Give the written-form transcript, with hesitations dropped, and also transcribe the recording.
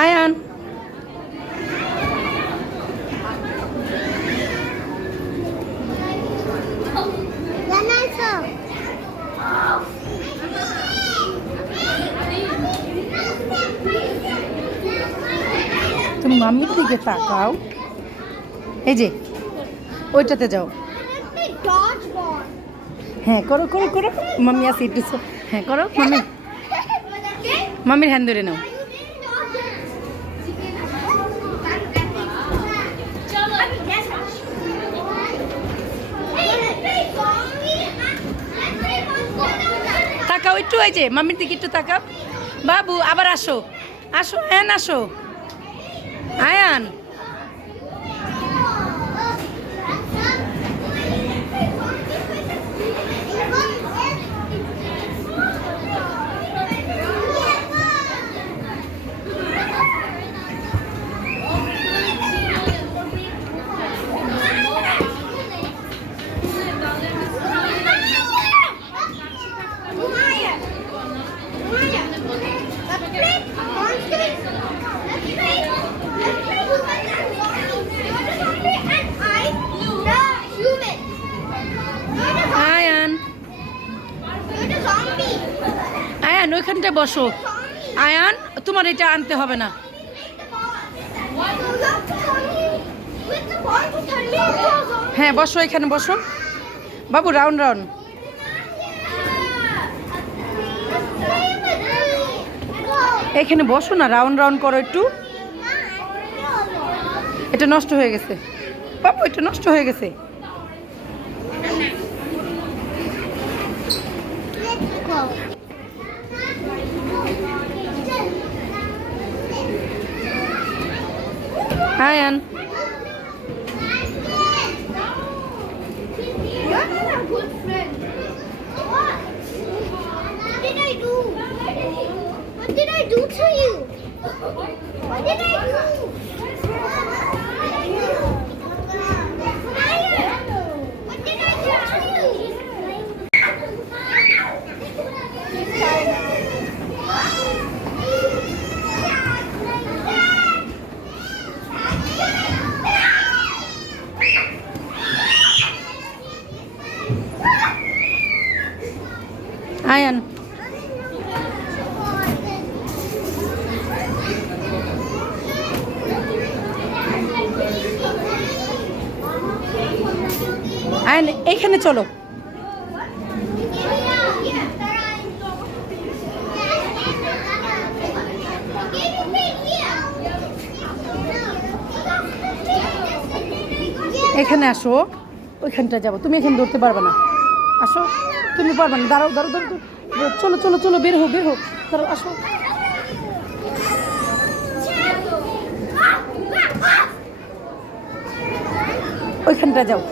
আয়ান তুমি মাম্মির দিকে তাকাও। এই যে ওইটাতে যাও। হ্যাঁ করো করো করো, মাম্মি আছে একটু। হ্যাঁ করো মাম্মি, মাম্মির হ্যান্ড ধরে নাও। তাকাও একটু, এই যে মাম্মির দিকে একটু তাকাও। বাবু আবার আসো, আসো আয়ান, আসো আয়ান। আয়ান ওইখানটায় বসো। আয়ান তোমার এটা আনতে হবে না। হ্যাঁ বসো, এখানে বসো বাবু, রাউন্ড রাউন্ড। এখানে বসো না, রাউন্ড রাউন্ড করো একটু। এটা নষ্ট হয়ে গেছে বাবু, এটা নষ্ট হয়ে গেছে। Ayaan What did I do to you? What did I do? What did I do to you? Ayaan Ayaan এইখানে চলো। এখানে আসো, ওইখানটা যাবো। তুমি এখানে ধরতে পারবে না, আসো। তুমি পারবে না, দাঁড়াও দাঁড়াও দাঁড়াও, চলো চলো চলো, বের হো বের হো, দাঁড়াও আসো। ওইখানটা যাও।